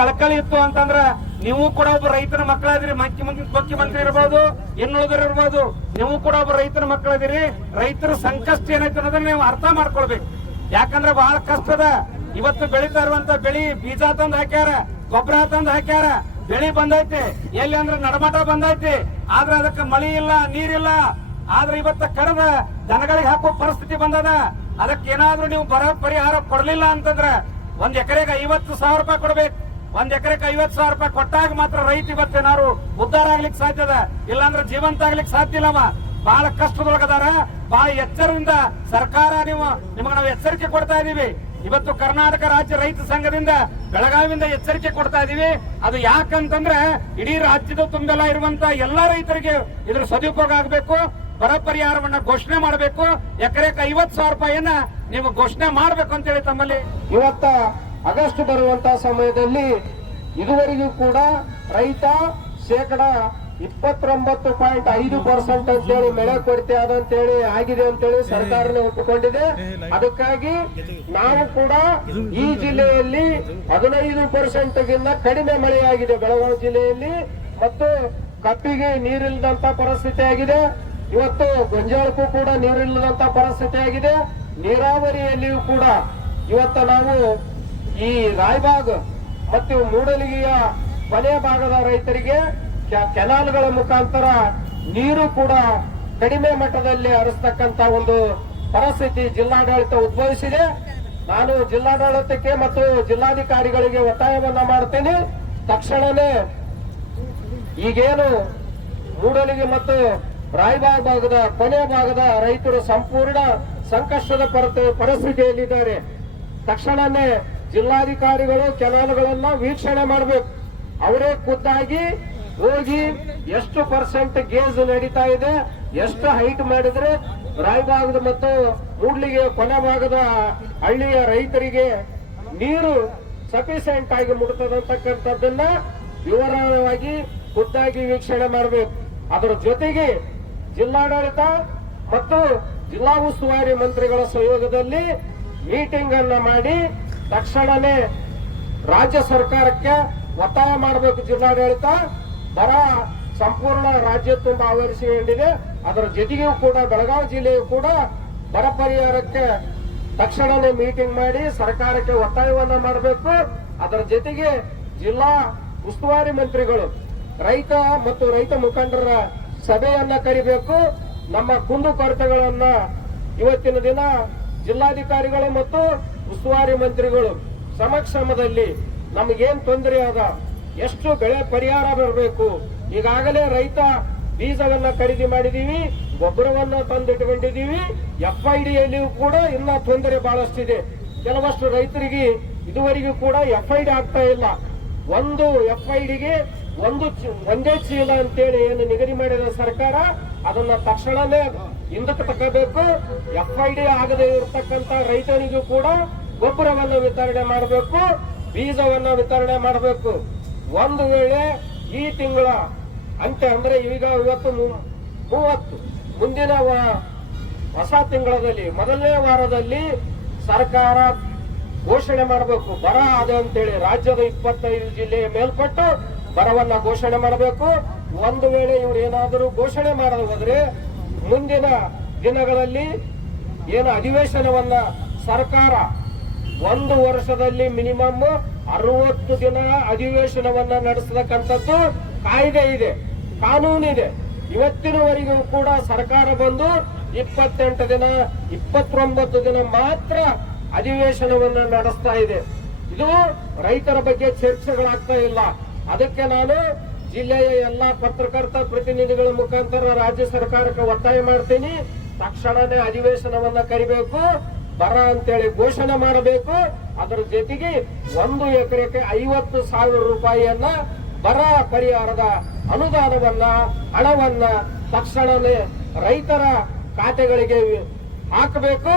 ಕಳಕಳಿ ಇತ್ತು ಅಂತಂದ್ರ ನೀವು ಕೂಡ ಒಬ್ಬ ರೈತರ ಮಕ್ಕಳಾದಿರಿ. ಮುಖ್ಯಮಂತ್ರಿ ಇರ್ಬೋದು, ಇನ್ನುಳಿದ್ರು ಇರ್ಬೋದು, ನೀವು ಕೂಡ ಒಬ್ಬ ರೈತರ ಮಕ್ಕಳಾದಿರಿ. ರೈತರ ಸಂಕಷ್ಟ ಏನೈತೆ ಅನ್ನೋದನ್ನ ನೀವು ಅರ್ಥ ಮಾಡ್ಕೊಳ್ಬೇಕು. ಯಾಕಂದ್ರೆ ಬಹಳ ಕಷ್ಟದ. ಇವತ್ತು ಬೆಳೀತಾ ಇರುವಂತ ಬೆಳಿ ಬೀಜ ತಂದ್ ಹಾಕ್ಯಾರ, ಗೊಬ್ಬರ ತಂದ್ ಹಾಕ್ಯಾರ, ಬೆಳಿ ಬಂದೈತಿ, ಎಲ್ಲಿ ಅಂದ್ರೆ ನಡಮಟ ಬಂದೈತಿ. ಆದ್ರೆ ಅದಕ್ಕೆ ಮಳಿ ಇಲ್ಲ, ನೀರಿಲ್ಲ. ಆದ್ರೆ ಇವತ್ತ ಕಡದ ದನಗಳಿಗೆ ಹಾಕೋ ಪರಿಸ್ಥಿತಿ ಬಂದದ. ಅದಕ್ಕೆ ಏನಾದ್ರೂ ನೀವು ಬರ ಪರಿಹಾರ ಕೊಡ್ಲಿಲ್ಲ ಅಂತಂದ್ರ 1 ಎಕರೆಗೆ 50,000 ರೂಪಾಯಿ ಕೊಡ್ಬೇಕು. 1 ಎಕರೆಗೆ 50,000 ರೂಪಾಯಿ ಕೊಟ್ಟಾಗ ಮಾತ್ರ ರೈತ ಇವತ್ತೇನಾರು ಉದ್ಧಾರ ಆಗ್ಲಿಕ್ಕೆ ಸಾಧ್ಯದ, ಇಲ್ಲಾಂದ್ರೆ ಜೀವಂತ ಆಗ್ಲಿಕ್ಕೆ ಸಾಧ್ಯ ಇಲ್ಲವ. ಬಹಳ ಕಷ್ಟದೊಳಗದಾರ. ಬಹಳ ಎಚ್ಚರದಿಂದ ಸರ್ಕಾರ ನಿಮಗೆ ನಾವು ಎಚ್ಚರಿಕೆ ಕೊಡ್ತಾ ಇದೀವಿ. ಇವತ್ತು ಕರ್ನಾಟಕ ರಾಜ್ಯ ರೈತ ಸಂಘದಿಂದ ಬೆಳಗಾವಿಯಿಂದ ಎಚ್ಚರಿಕೆ ಕೊಡ್ತಾ ಇದೀವಿ. ಅದು ಯಾಕಂತಂದ್ರೆ ಇಡೀ ರಾಜ್ಯದ ತುಂಬೆಲ್ಲ ಇರುವಂತ ಎಲ್ಲಾ ರೈತರಿಗೆ ಇದ್ರ ಸದುಪಯೋಗ ಆಗಬೇಕು. ಬರ ಪರಿಹಾರವನ್ನ ಘೋಷಣೆ ಮಾಡಬೇಕು. ಎಕರೆಗೆ 50,000 ರೂಪಾಯಿಯನ್ನ ನೀವು ಘೋಷಣೆ ಮಾಡ್ಬೇಕು ಅಂತ ಹೇಳಿ ತಮ್ಮಲ್ಲಿ ಇವತ್ತ ಆಗಸ್ಟ್ ಬರುವಂತ ಸಮಯದಲ್ಲಿ ಇದುವರೆಗೂ ಕೂಡ ರೈತ ಶೇಕಡ 29.5% ಅಂತೇಳಿ ಬೆಳೆ ಕೊರತೆ ಆದಂತೇಳಿ ಆಗಿದೆ ಅಂತೇಳಿ ಸರ್ಕಾರನೇ ಒಪ್ಪಿಕೊಂಡಿದೆ. ಅದಕ್ಕಾಗಿ ನಾವು ಕೂಡ ಈ ಜಿಲ್ಲೆಯಲ್ಲಿ 15% ಗಿಂತ ಕಡಿಮೆ ಮಳೆಯಾಗಿದೆ ಬೆಳಗಾವಿ ಜಿಲ್ಲೆಯಲ್ಲಿ. ಮತ್ತು ಕಬ್ಬಿಗೆ ನೀರಿಲ್ಲದಂತ ಪರಿಸ್ಥಿತಿ ಆಗಿದೆ. ಇವತ್ತು ಗೊಂಜಾಳಕ್ಕೂ ಕೂಡ ನೀರಿಲ್ಲದಂತ ಪರಿಸ್ಥಿತಿ ಆಗಿದೆ. ನೀರಾವರಿಯಲ್ಲಿಯೂ ಕೂಡ ಇವತ್ತು ನಾವು ಈ ರಾಯಬಾಗ್ ಮತ್ತು ಮೂಡಲಗಿಯ ಕೊನೆಯ ಭಾಗದ ರೈತರಿಗೆ ಕೆನಾಲ್ಗಳ ಮುಖಾಂತರ ನೀರು ಕೂಡ ಕಡಿಮೆ ಮಟ್ಟದಲ್ಲಿ ಹರಿಸ್ತಕ್ಕಂತ ಒಂದು ಪರಿಸ್ಥಿತಿ ಜಿಲ್ಲಾಡಳಿತ ಉದ್ಭವಿಸಿದೆ. ನಾನು ಜಿಲ್ಲಾಡಳಿತಕ್ಕೆ ಮತ್ತು ಜಿಲ್ಲಾಧಿಕಾರಿಗಳಿಗೆ ಒತ್ತಾಯವನ್ನ ಮಾಡ್ತೇನೆ. ತಕ್ಷಣವೇ ಈಗೇನು ಮೂಡಲಗಿ ಮತ್ತು ರಾಯಬಾಗ್ ಭಾಗದ ಕೊನೆಯ ಭಾಗದ ರೈತರು ಸಂಪೂರ್ಣ ಸಂಕಷ್ಟದ ಪರಿಸ್ಥಿತಿಯಲ್ಲಿದ್ದಾರೆ. ತಕ್ಷಣವೇ ಜಿಲ್ಲಾಧಿಕಾರಿಗಳು ಕೆನಾಲ್ಗಳನ್ನ ವೀಕ್ಷಣೆ ಮಾಡಬೇಕು. ಅವರೇ ಖುದ್ದಾಗಿ ಹೋಗಿ ಎಷ್ಟು % ಗೇಜ್ ನಡೀತಾ ಇದೆ, ಎಷ್ಟು ಹೈಟ್ ಮಾಡಿದ್ರೆ ರಾಯಬಾಗದ ಮತ್ತು ಮೂಡ್ಲಿಗೆ ಕೊನೆ ಭಾಗದ ಹಳ್ಳಿಯ ರೈತರಿಗೆ ನೀರು ಸಫಿಶಿಯಂಟ್ ಆಗಿ ಮುಟ್ತದಂತಕ್ಕಂಥದ್ದನ್ನ ವಿವರವಾಗಿ ಖುದ್ದಾಗಿ ವೀಕ್ಷಣೆ ಮಾಡಬೇಕು. ಅದರ ಜೊತೆಗೆ ಜಿಲ್ಲಾಡಳಿತ ಮತ್ತು ಜಿಲ್ಲಾ ಉಸ್ತುವಾರಿ ಮಂತ್ರಿಗಳ ಸಹಯೋಗದಲ್ಲಿ ಮೀಟಿಂಗ್ ಅನ್ನ ಮಾಡಿ ತಕ್ಷಣವೇ ರಾಜ್ಯ ಸರ್ಕಾರಕ್ಕೆ ಒತ್ತಾಯ ಮಾಡಬೇಕು. ಜಿಲ್ಲಾಡಳಿತ ಬರ ಸಂಪೂರ್ಣ ರಾಜ್ಯ ತುಂಬಾ ಆವರಿಸಿಕೊಂಡಿದೆ. ಅದರ ಜೊತೆಗೂ ಕೂಡ ಬೆಳಗಾವಿ ಜಿಲ್ಲೆಯು ಕೂಡ ಬರ ಪರಿಹಾರಕ್ಕೆ ತಕ್ಷಣವೇ ಮೀಟಿಂಗ್ ಮಾಡಿ ಸರ್ಕಾರಕ್ಕೆ ಒತ್ತಾಯವನ್ನ ಮಾಡಬೇಕು. ಅದರ ಜೊತೆಗೆ ಜಿಲ್ಲಾ ಉಸ್ತುವಾರಿ ಮಂತ್ರಿಗಳು ರೈತ ಮತ್ತು ರೈತ ಮುಖಂಡರ ಸಭೆಯನ್ನ ಕರಿಬೇಕು. ನಮ್ಮ ಕುಂದುಕೊರತೆಗಳನ್ನ ಇವತ್ತಿನ ದಿನ ಜಿಲ್ಲಾಧಿಕಾರಿಗಳು ಮತ್ತು ಉಸ್ತುವಾರಿ ಮಂತ್ರಿಗಳು ಸಮಕ್ಷಮದಲ್ಲಿ ನಮಗೇನ್ ತೊಂದರೆ ಅದ, ಎಷ್ಟು ಬೆಳೆ ಪರಿಹಾರ ಬರಬೇಕು, ಈಗಾಗಲೇ ರೈತ ಬೀಜವನ್ನ ಖರೀದಿ ಮಾಡಿದೀವಿ, ಗೊಬ್ಬರವನ್ನ ತಂದಿಟ್ಟುಕೊಂಡಿದೀವಿ, FIDಯಲ್ಲಿಯೂ ಕೂಡ ಇನ್ನ ತೊಂದರೆ ಬಹಳಷ್ಟಿದೆ. ಕೆಲವಷ್ಟು ರೈತರಿಗೆ ಇದುವರೆಗೂ ಕೂಡ FID ಆಗ್ತಾ ಇಲ್ಲ. ಒಂದು FIDಗೆ ಒಂದೇ ಚೀಲ ಅಂತೇಳಿ ಏನು ನಿಗದಿ ಮಾಡಿದ ಸರ್ಕಾರ ಅದನ್ನ ತಕ್ಷಣವೇ ಹಿಂದಕ್ಕೆ ತಗೋಬೇಕು. FID ಆಗದೆ ಇರತಕ್ಕಂತ ರೈತನಿಗೂ ಕೂಡ ಗೊಬ್ಬರವನ್ನು ವಿತರಣೆ ಮಾಡಬೇಕು, ಬೀಜವನ್ನ ವಿತರಣೆ ಮಾಡಬೇಕು. ಒಂದು ವೇಳೆ ಈ ತಿಂಗಳ ಅಂತ್ಯ ಅಂದ್ರೆ ಈಗ ಇವತ್ತು 30 ಮುಂದಿನ ಹೊಸ ತಿಂಗಳಲ್ಲಿ ಮೊದಲನೇ ವಾರದಲ್ಲಿ ಸರ್ಕಾರ ಘೋಷಣೆ ಮಾಡಬೇಕು ಬರ ಆದ ಅಂತೇಳಿ. ರಾಜ್ಯದ 25 ಜಿಲ್ಲೆಯ ಮೇಲ್ಪಟ್ಟು ಬರವನ್ನ ಘೋಷಣೆ ಮಾಡಬೇಕು. ಒಂದು ವೇಳೆ ಇವರು ಏನಾದರೂ ಘೋಷಣೆ ಮಾಡಲು ಹೋದ್ರೆ ಮುಂದಿನ ದಿನಗಳಲ್ಲಿ ಏನು ಅಧಿವೇಶನವನ್ನ ಸರ್ಕಾರ 1 ವರ್ಷದಲ್ಲಿ ಮಿನಿಮಮ್ 60 ದಿನ ಅಧಿವೇಶನವನ್ನ ನಡೆಸತಕ್ಕಂಥದ್ದು ಕಾಯ್ದೆ ಇದೆ, ಕಾನೂನಿದೆ. ಇವತ್ತಿನವರೆಗೂ ಕೂಡ ಸರ್ಕಾರ ಬಂದು 28 ದಿನ 29 ದಿನ ಮಾತ್ರ ಅಧಿವೇಶನವನ್ನ ನಡೆಸ್ತಾ ಇದೆ. ಇದು ರೈತರ ಬಗ್ಗೆ ಚರ್ಚೆಗಳಾಗ್ತಾ ಇಲ್ಲ. ಅದಕ್ಕೆ ನಾನು ಜಿಲ್ಲೆಯ ಎಲ್ಲಾ ಪತ್ರಕರ್ತ ಪ್ರತಿನಿಧಿಗಳ ಮುಖಾಂತರ ರಾಜ್ಯ ಸರ್ಕಾರಕ್ಕೆ ಒತ್ತಾಯ ಮಾಡ್ತೀನಿ. ತಕ್ಷಣವೇ ಅಧಿವೇಶನವನ್ನ ಕರಿಬೇಕು, ಬರ ಅಂತೇಳಿ ಘೋಷಣೆ ಮಾಡಬೇಕು. ಅದರ ಜೊತೆಗೆ 1 ಎಕರೆಗೆ 50,000 ರೂಪಾಯಿಯನ್ನ ಬರ ಪರಿಹಾರದ ಅನುದಾನವನ್ನ ಹಣವನ್ನ ತಕ್ಷಣವೇ ರೈತರ ಖಾತೆಗಳಿಗೆ ಹಾಕಬೇಕು.